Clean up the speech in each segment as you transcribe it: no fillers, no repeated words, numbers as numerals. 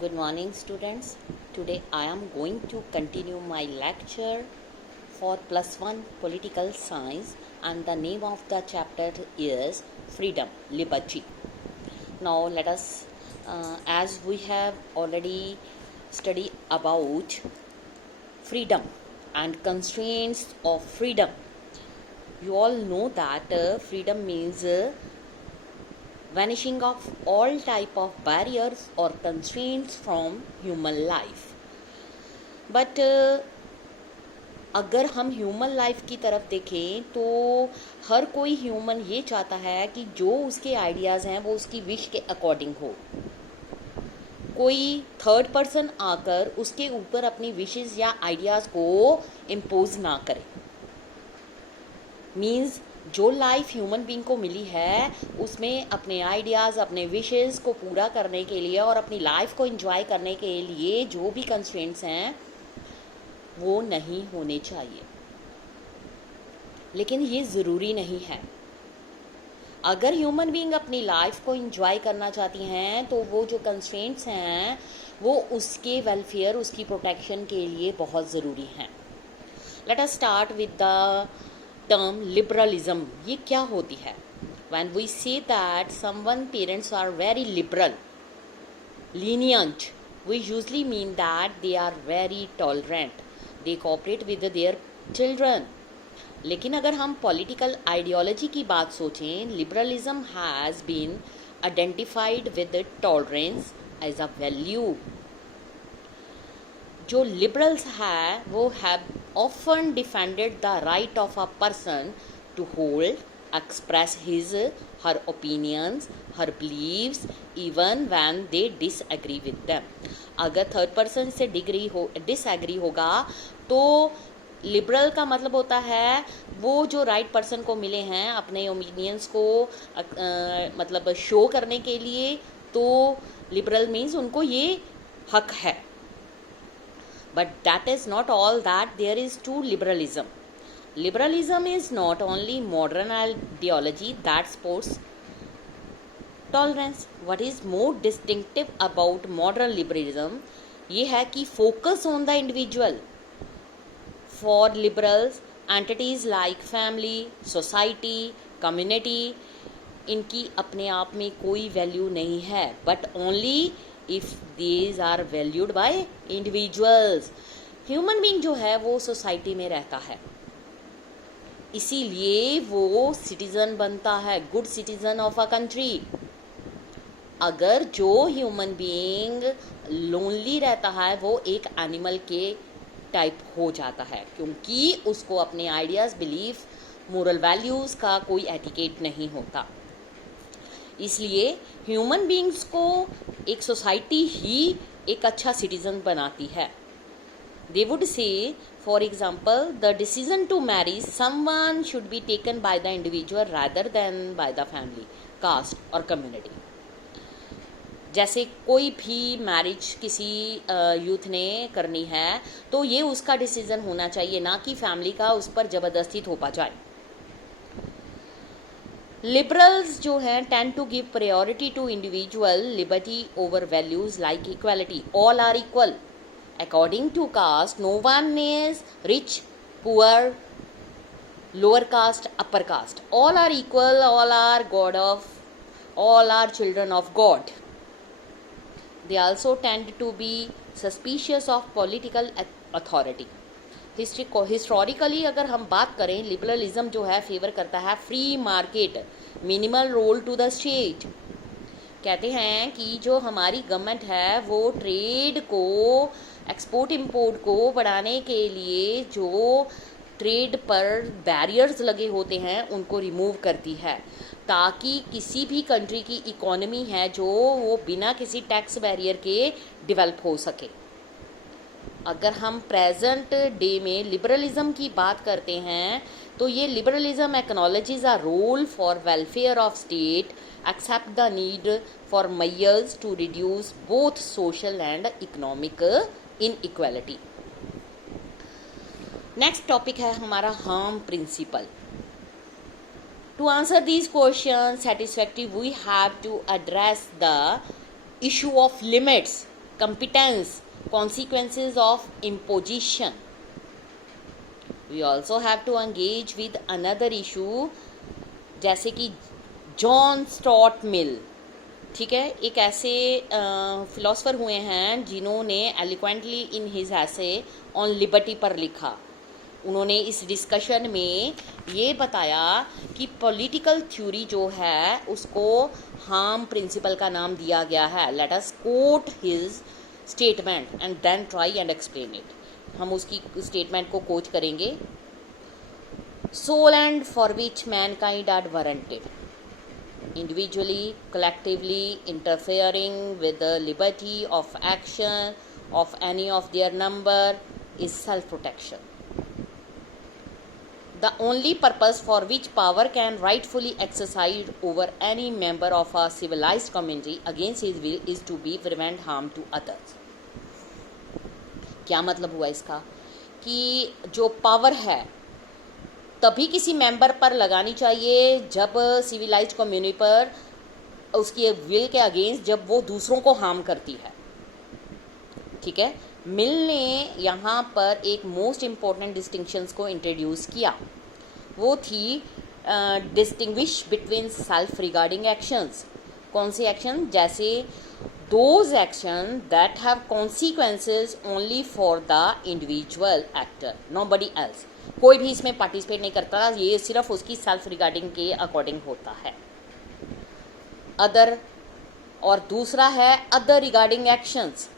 Good morning, students. Today I am going to continue my lecture for +1 Political Science, and the name of the chapter is Freedom, Liberty. Now let us, as we have already studied about freedom and constraints of freedom, you all know that freedom means vanishing of all type of barriers or constraints from human life. But अगर हम human life की तरफ देखें तो हर कोई human ये चाहता है कि जो उसके आइडियाज़ हैं वो उसकी विश के अकॉर्डिंग हो, कोई थर्ड पर्सन आकर उसके ऊपर अपनी विशेस या आइडियाज़ को इम्पोज ना करे। मीन्स जो लाइफ ह्यूमन बीइंग को मिली है उसमें अपने आइडियाज़, अपने विशेस को पूरा करने के लिए और अपनी लाइफ को एंजॉय करने के लिए जो भी कंस्ट्रेंट्स हैं वो नहीं होने चाहिए। लेकिन ये ज़रूरी नहीं है। अगर ह्यूमन बीइंग अपनी लाइफ को एंजॉय करना चाहती हैं तो वो जो कंस्ट्रेंट्स हैं वो उसके वेलफेयर, उसकी प्रोटेक्शन के लिए बहुत ज़रूरी हैं। Let us start with the term liberalism. ये क्या होती है? When we say that someone parents are very liberal, lenient, we usually mean that they are very tolerant, they cooperate with their children. लेकिन अगर हम पॉलिटिकल आइडियोलॉजी की बात सोचें, liberalism has been identified with tolerance as a value. जो liberals है वो have often defended the right of a person to hold, express his her opinions, her beliefs even when they disagree with them. अगर third person से disagree होगा तो liberal का मतलब होता है वो जो राइट पर्सन को मिले हैं अपने ओपिनियंस को मतलब शो करने के लिए, तो लिबरल मीन्स उनको ये हक है। But that is not all that there is to liberalism. Liberalism is not only modern ideology that supports tolerance. What is more distinctive about modern liberalism ये है कि focus on the individual. For liberals, entities like family, society, community, इनकी अपने आप में कोई value नहीं है, but only if these are valued by individuals. Human being जो है वो सोसाइटी में रहता है, इसीलिए वो सिटीज़न बनता है, good citizen of a country. अगर जो ह्यूमन बीइंग लोनली रहता है वो एक एनिमल के टाइप हो जाता है, क्योंकि उसको अपने आइडियाज़, बिलीफ, मोरल वैल्यूज़ का कोई एटिकेट नहीं होता। इसलिए ह्यूमन बीइंग्स को एक सोसाइटी ही एक अच्छा सिटीज़न बनाती है। They would say, for example, the decision to marry someone should be taken by the individual rather than by the family, caste or community. जैसे कोई भी मैरिज किसी यूथ ने करनी है तो ये उसका डिसीजन होना चाहिए, ना कि फैमिली का उस पर ज़बरदस्ती थोपा जाए। लिबरल्स जो हैं tend to give priority to individual liberty over values like equality. All are equal. According to caste, no one is rich, poor, lower caste, upper caste. All are equal, all are children of God. They also tend to be suspicious of political authority. Historically अगर हम बात करें, liberalism जो है favour करता है free market, minimal role to the state. कहते हैं कि जो हमारी गवर्नमेंट है वो ट्रेड को, एक्सपोर्ट इंपोर्ट को बढ़ाने के लिए जो ट्रेड पर बैरियर्स लगे होते हैं उनको रिमूव करती है, ताकि किसी भी कंट्री की इकोनॉमी है जो वो बिना किसी टैक्स बैरियर के डेवलप हो सके. अगर हम प्रेजेंट डे में लिबरलिज्म की बात करते हैं तो ये liberalism acknowledges a role for welfare of state, accept the need for measures to reduce both social and economic inequality. Next topic है हमारा harm principle. To answer these question satisfactory we have to address the issue of limits. competence, consequences of imposition. We also have to engage with another issue, जैसे कि John Stuart Mill, ठीक है, एक ऐसे philosopher हुए हैं जिन्होंने एलिक्वेंटली in his ऐसे ऑन लिबर्टी पर लिखा। उन्होंने इस डिस्कशन में ये बताया कि पॉलिटिकल थ्योरी जो है उसको हार्म प्रिंसिपल का नाम दिया गया है। Let us quote his statement and then try and explain it. हम उसकी स्टेटमेंट को कोच करेंगे। Sole end for which mankind are warranted, individually, collectively interfering with the liberty of action of any of their number is self-protection. The only purpose for which power can rightfully exercise over any member of a civilized community against his will is to be prevent harm to others. क्या मतलब हुआ इसका कि जो power है तभी किसी member पर लगानी चाहिए जब सिविलाइज्ड कम्युनिटी पर उसकी विल के अगेंस्ट, जब वो दूसरों को हार्म करती है। ठीक है, मिल ने यहाँ पर एक मोस्ट इम्पॉर्टेंट डिस्टिंक्शंस को इंट्रोड्यूस किया। वो थी distinguish between self regarding actions. कौन से एक्शन? जैसे those action that have consequences only for the individual actor, nobody else. कोई भी इसमें पार्टिसिपेट नहीं करता, ये सिर्फ उसकी सेल्फ रिगार्डिंग के अकॉर्डिंग होता है। अदर, और दूसरा है other regarding actions,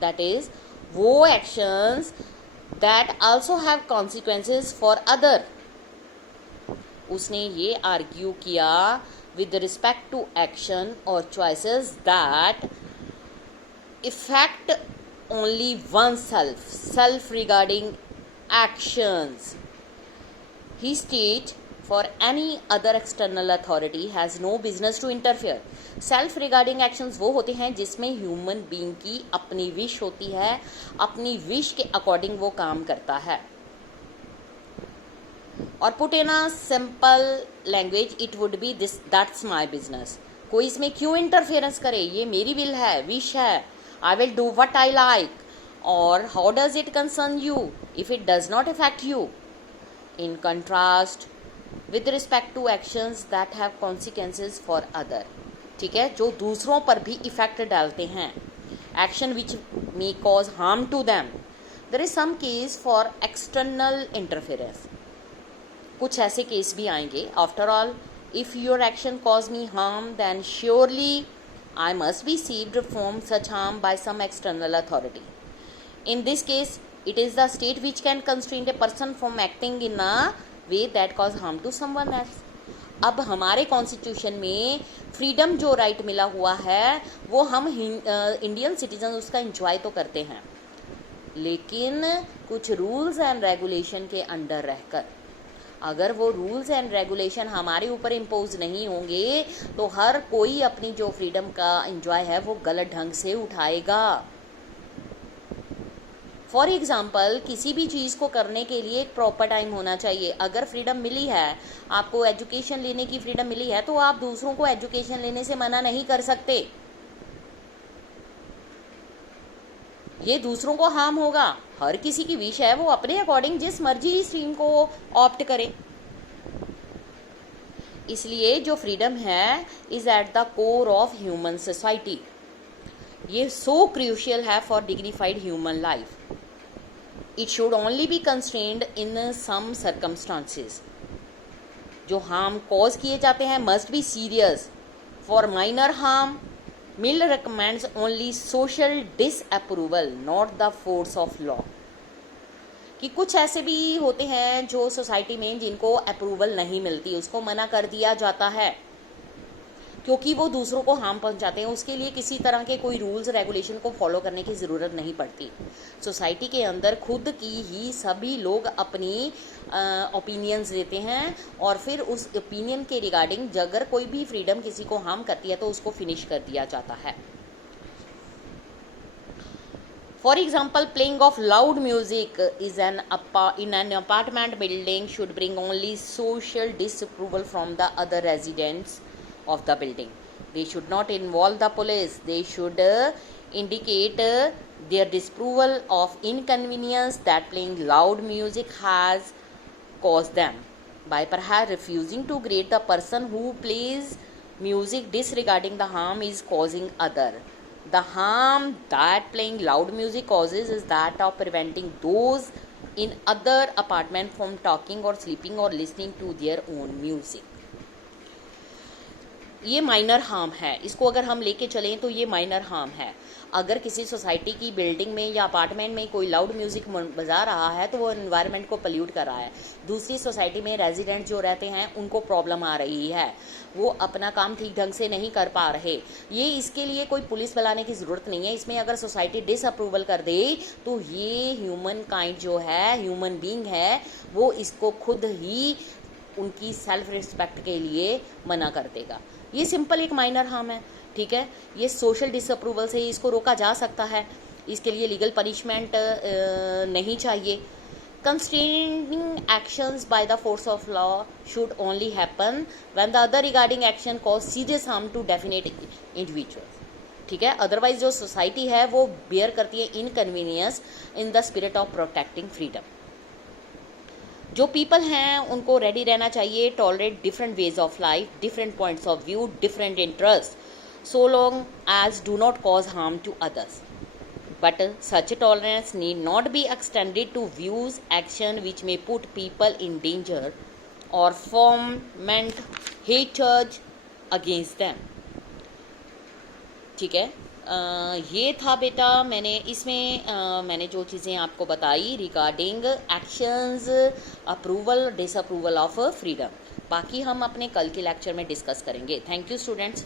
that is वो actions that also have consequences for other. उसने ये आर्ग्यू किया विद रिस्पेक्ट टू एक्शन और choices that affect only one self, self regarding actions. He states for any other external authority has no business to interfere. Self regarding actions वो होते हैं जिसमें human being की अपनी wish होती है, अपनी विश के अकॉर्डिंग वो काम करता है। और put in a simple language it would be this, that's my business. कोई इसमें क्यों इंटरफेरेंस करे? ये मेरी विल है, विश है, I will do what I like. Or how does it concern you if it does not affect you? In contrast, with respect to actions that have consequences for other, ठीक है, जो दूसरों पर भी effect डालते हैं, action which may cause harm to them, there is some case for external interference. कुछ ऐसे केस भी आएंगे। After all, if your action cause me harm, then surely I must be saved from such harm by some external authority. In this case, it is the state which can constrain a person from acting in a way that cause harm to someone else. अब हमारे constitution में freedom जो right मिला हुआ है वो हम Indian citizen उसका एंजॉय तो करते हैं, लेकिन कुछ रूल्स एंड रेगुलेशन के अंडर रहकर। अगर वो रूल्स एंड रेगुलेशन हमारे ऊपर इम्पोज नहीं होंगे तो हर कोई अपनी जो फ्रीडम का एंजॉय है वो गलत ढंग से उठाएगा। फॉर एग्ज़ाम्पल, किसी भी चीज़ को करने के लिए एक प्रॉपर टाइम होना चाहिए। अगर फ्रीडम मिली है, आपको एजुकेशन लेने की फ्रीडम मिली है, तो आप दूसरों को एजुकेशन लेने से मना नहीं कर सकते। ये दूसरों को हार्म होगा। हर किसी की विश है, वो अपने अकॉर्डिंग जिस मर्जी स्ट्रीम को ऑप्ट करे। इसलिए जो फ्रीडम है is at the core of human society. ये सो क्रूशियल है for dignified human life. It should only be constrained in some circumstances. जो हार्म कॉज किए जाते हैं must be serious. For minor harm Mill recommends only social disapproval, not the force of law. कि कुछ ऐसे भी होते हैं जो सोसाइटी में जिनको अप्रूवल नहीं मिलती, उसको मना कर दिया जाता है क्योंकि वो दूसरों को हार्म पहुंचाते हैं। उसके लिए किसी तरह के कोई रूल्स रेगुलेशन को फॉलो करने की ज़रूरत नहीं पड़ती। सोसाइटी के अंदर खुद की ही सभी लोग अपनी ओपिनियंस देते हैं और फिर उस ओपिनियन के रिगार्डिंग अगर कोई भी फ्रीडम किसी को हार्म करती है तो उसको फिनिश कर दिया जाता है। For example, playing of loud music is in an apartment building should bring only social disapproval from the other residents of the building. They should not involve the police. They should indicate their disapproval of inconvenience that playing loud music has caused them. By perhaps refusing to grade the person who plays music disregarding the harm is causing other. The harm that playing loud music causes is that of preventing those in other apartment from talking or sleeping or listening to their own music. ये minor harm है, इसको अगर हम लेके चलें तो ये minor harm है. अगर किसी सोसाइटी की बिल्डिंग में या अपार्टमेंट में कोई लाउड म्यूज़िक बजा रहा है तो वो एनवायरनमेंट को पल्यूट कर रहा है. दूसरी सोसाइटी में रेजिडेंट जो रहते हैं उनको प्रॉब्लम आ रही है, वो अपना काम ठीक ढंग से नहीं कर पा रहे. ये इसके लिए कोई पुलिस बुलाने की ज़रूरत नहीं है. इसमें अगर सोसाइटी डिसअप्रूवल कर दे तो ये ह्यूमन काइंड जो है, ह्यूमन बीइंग है, वो इसको खुद ही उनकी सेल्फ रिस्पेक्ट के लिए मना कर देगा. ये सिंपल एक माइनर हार्म है, ठीक है. ये सोशल डिसअप्रूवल से इसको रोका जा सकता है. इसके लिए लीगल पनिशमेंट नहीं चाहिए. Constraining actions by the force of law should only happen when the other regarding action cause serious harm to definite individual, ठीक है. अदरवाइज जो सोसाइटी है वो बेयर करती है inconvenience in the spirit of protecting freedom. जो people हैं उनको रेडी रहना चाहिए tolerate different ways of life, different points of view, different interest, so long as do not cause harm to others. But such tolerance need not be extended to views, action which may put people in danger or foment hatred against them. ठीक है. ये था बेटा, मैंने जो चीज़ें आपको बताई regarding actions, approval, disapproval of freedom. बाकी हम अपने कल के लेक्चर में डिस्कस करेंगे. Thank you students.